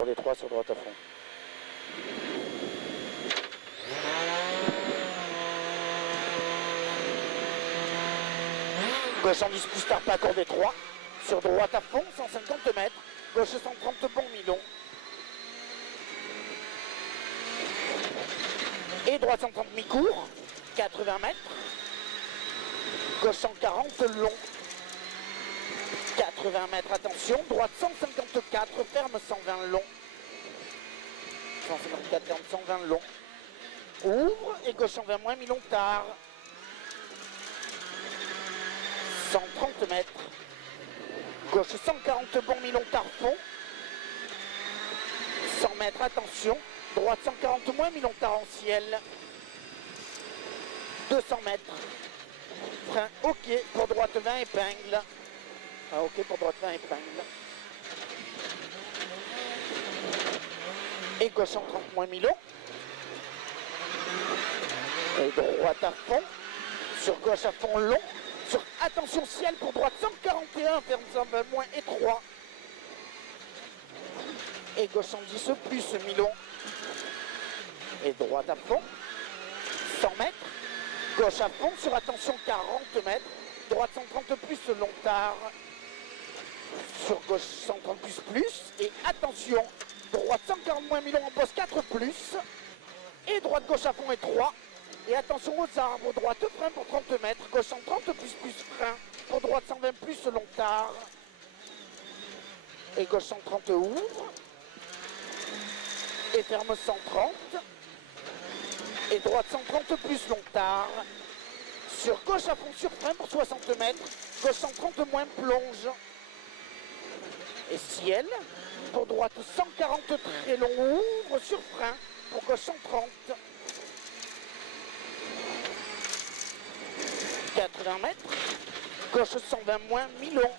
Sur les 3 sur droite à fond. Gauche en 10 plus tard, pas accord des 3. Sur droite à fond, 150 mètres. Gauche 130, bon milon. Et droite 130 mi-court, 80 mètres. Gauche 140, long. 80 mètres, attention. Droite 154, ferme 120 long. 154, ferme 120 long. Ouvre et gauche 120 moins, mi-long tard. 130 mètres. Gauche 140, bon mi-long tard fond. 100 mètres, attention. Droite 140 moins, mi-long tard en ciel. 200 mètres. Frein ok pour droite 20 épingle. Ah, ok pour droite 20 épingle. Et gauche 130 moins mi-long. Et droite à fond. Sur gauche à fond long. Sur attention ciel pour droite 141, ferme 120 moins et 3. Et gauche 110 plus mi-long. Et droite à fond. 100 mètres. Gauche à fond sur attention 40 mètres. Droite 130 plus long tard. Sur gauche 130 plus. Et attention, droite 140 moins mi-long en poste 4 plus. Et droite gauche à fond et 3. Et attention aux arbres, droite frein pour 30 mètres. Gauche 130 plus frein. Pour droite 120 plus long tard. Et gauche 130 ouvre. Et ferme 130. Et droite 130 plus long tard. Sur gauche à fond sur frein pour 60 mètres. Gauche 130 moins plonge. Et ciel. Pour droite 140 très long ouvre sur frein. Pour gauche 130. 80 mètres. Gauche 120 moins mi-long.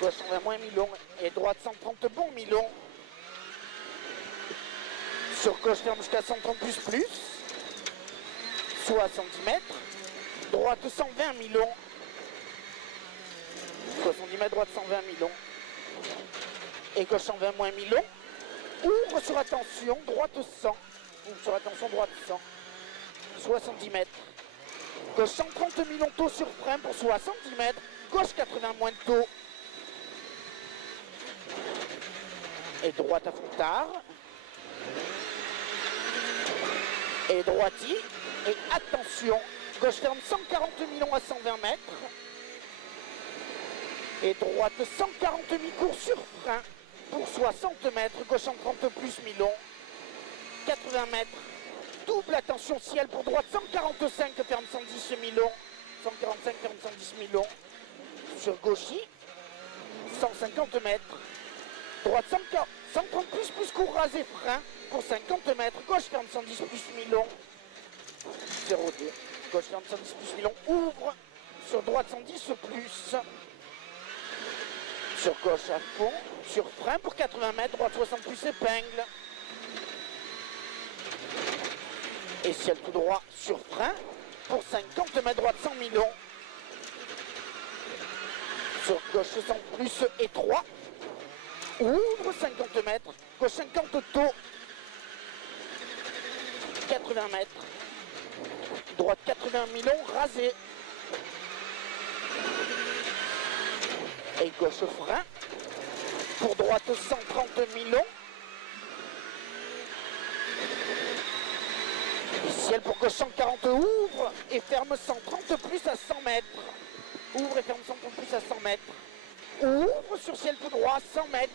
Gauche 120 moins mi-long. Et droite 130 bon mi-long. Sur gauche ferme jusqu'à 130 plus. 70 mètres. Droite 120 mi-long. 70 mètres, droite 120 mi-long. Et gauche 120 moins mi-long. Ouvre sur attention, droite 100. Ouvre sur attention, droite 100. 70 mètres. Gauche 130 mi-long taux sur frein pour 70 mètres. Gauche 80 moins de taux. Et droite à fond tard. Et droiti. Et attention, gauche ferme 140 mi-long à 120 mètres. Et droite 140 mi-court sur frein pour 60 mètres. Gauche 130 plus mi-long. 80 mètres. Double attention ciel pour droite 145 ferme 110 mi-long. 145 ferme 110 mi-long. Sur gauchy 150 mètres. Droite 130 plus court rasé frein pour 50 mètres. Gauche ferme 110 plus mi-long. 0,2. Gauche ferme 110 plus mi-long. Ouvre. Sur droite 110 plus. Sur gauche à fond. Sur frein pour 80 mètres. Droite 60 plus épingle. Et ciel tout droit sur frein pour 50 mètres. Droite 100 mi-long. Sur gauche 100 plus et 3. Ouvre 50 mètres. Gauche 50 taux. 80 mètres. Droite 80 mi-long rasé. Et gauche frein. Pour droite 130 mi-long. Et ciel pour gauche 140 ouvre et ferme 130 plus à 100 mètres. Ouvre et ferme 130 plus à 100 mètres. Ouvre sur ciel tout droit 100 mètres.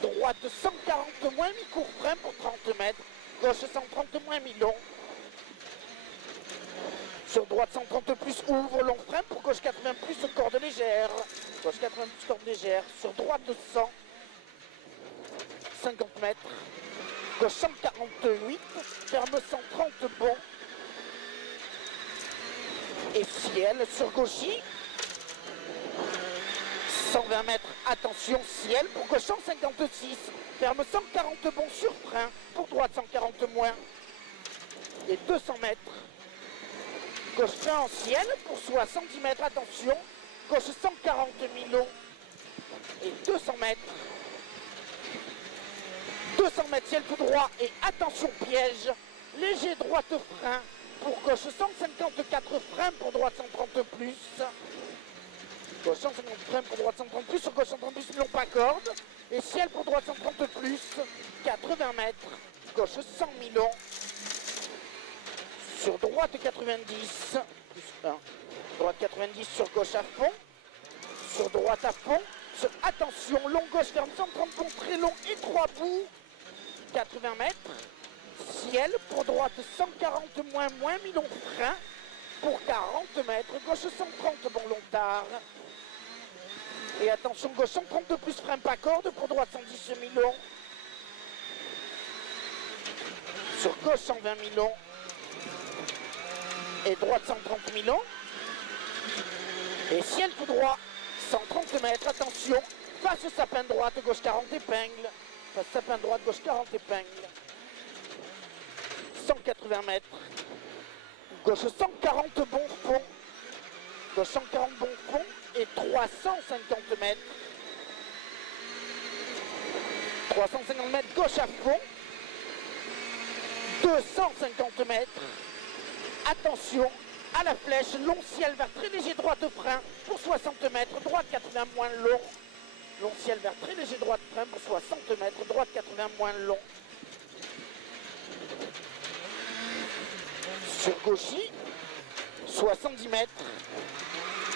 Droite 140 moins mi-court frein pour 30 mètres. Gauche 130 moins mi-long. Sur droite 130 plus ouvre long frein pour gauche 80 plus corde légère. Gauche 80 plus corde légère. Sur droite 100. 50 mètres. Gauche 148. Ferme 130 bon. Et ciel sur gauchy. 120 mètres, attention, ciel pour gauche 156, ferme 140 bon sur frein, pour droite 140 moins, et 200 mètres, gauche frein en ciel pour 70 mètres, attention, gauche 140 mi-long, et 200 mètres. 200 mètres ciel tout droit et attention piège. Léger droite frein pour gauche 154 frein pour droite 130 plus. Gauche 150 frein pour droite 130 plus, sur gauche 130 plus, millions pas corde. Et ciel pour droite 130 plus, 80 mètres, gauche 100 millions. Sur droite 90, plus 1. Droite 90 sur gauche à fond. Sur droite à fond. Sur, attention, long gauche ferme 130 ponts très long et 3 bouts. 80 mètres. Ciel pour droite 140 moins millions frein. Pour 40 mètres. Gauche 130 bon long tard. Et attention, gauche 132 plus frein pas corde. Pour droite 110 millions. Sur gauche 120 millions. Et droite 130 millions. Et ciel tout droit, 130 mètres, attention, face sapin droite, gauche 40 épingles. Face sapin droite, gauche 40 épingles. 180 mètres. Gauche 140 bon fond. Gauche 140 bon fond. Et 350 mètres. 350 mètres, gauche à fond. 250 mètres. Attention à la flèche, long ciel vers très léger droite frein pour 60 mètres, droite 80 moins long. Long ciel vers très léger droite frein pour 60 mètres, droite 80 moins long. Sur gauchy, 70 mètres.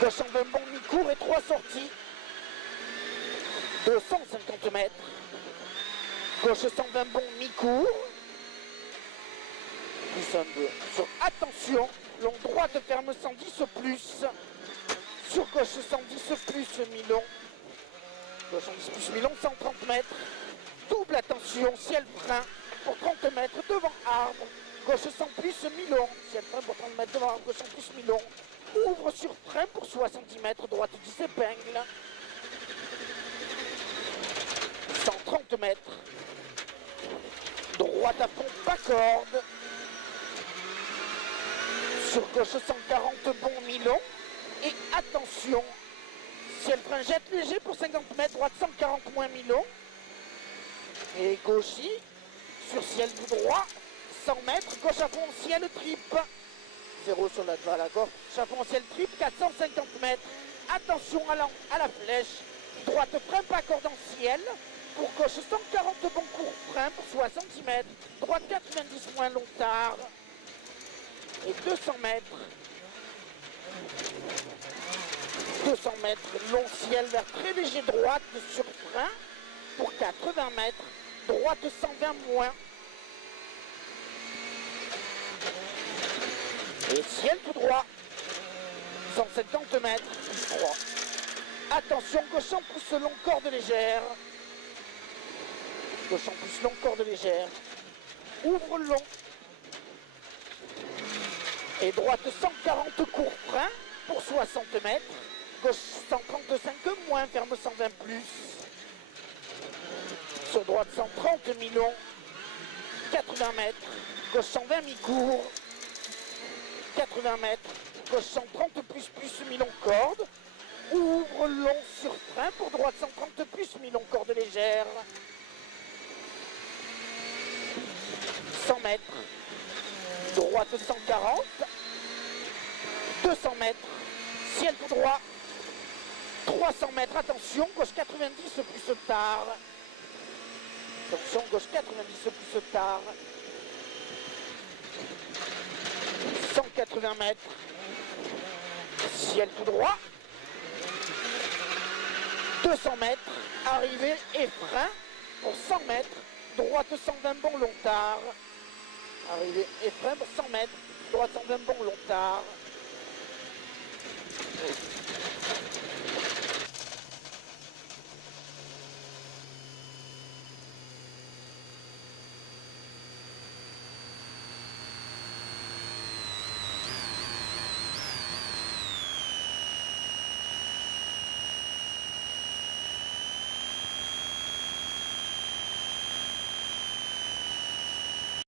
Gauche en 20 bon mi-court et 3 sorties. 250 mètres. Gauche 120 bon mi-court. Sur attention, long droite ferme 110 plus. Sur gauche 110 plus Milon. Gauche 110 plus Milon, 130 mètres. Double attention, ciel frein pour 30 mètres devant arbre. Gauche 100 plus Milon. Ciel frein pour 30 mètres devant arbre, gauche 100 plus Milon. Ouvre sur frein pour 70 mètres, droite 10 épingles. 130 mètres. Droite à fond, pas corde. Sur gauche 140 bon Milon. Et attention, ciel frein jette léger pour 50 mètres, droite 140 moins Milon. Et gauchy, sur ciel tout droit, 100 mètres, gauche à fond ciel triple. 0 sur la à la gauche, à fond ciel triple, 450 mètres. Attention à la flèche, droite frein pas corde en ciel. Pour gauche 140 bon court frein pour 60 mètres, droite 90 moins long tard. Et 200 mètres. 200 mètres, long ciel vers très léger droite sur frein pour 80 mètres, droite 120 moins. Et ciel tout droit, 170 mètres, 3. Attention, gauche en pouce long, corde légère. Gauche en pouce long, corde légère. Ouvre long. Et droite 140 court frein pour 60 mètres. Gauche 135 moins, ferme 120 plus. Sur droite 130 Milon. 80 mètres. Gauche 120 mi-court. 80 mètres. Gauche 130 plus Milon corde. Ouvre long sur frein pour droite 130 plus Milon corde légère. 100 mètres. Droite 140. 200 mètres. Ciel tout droit. 300 mètres. Attention, gauche 90 plus tard. Attention, gauche 90 plus tard. 180 mètres. Ciel tout droit. 200 mètres. Arrivée et frein pour 100 mètres. Droite 120 bon long tard. Arrivée et frein pour 100 mètres. Droite 120 bon long tard.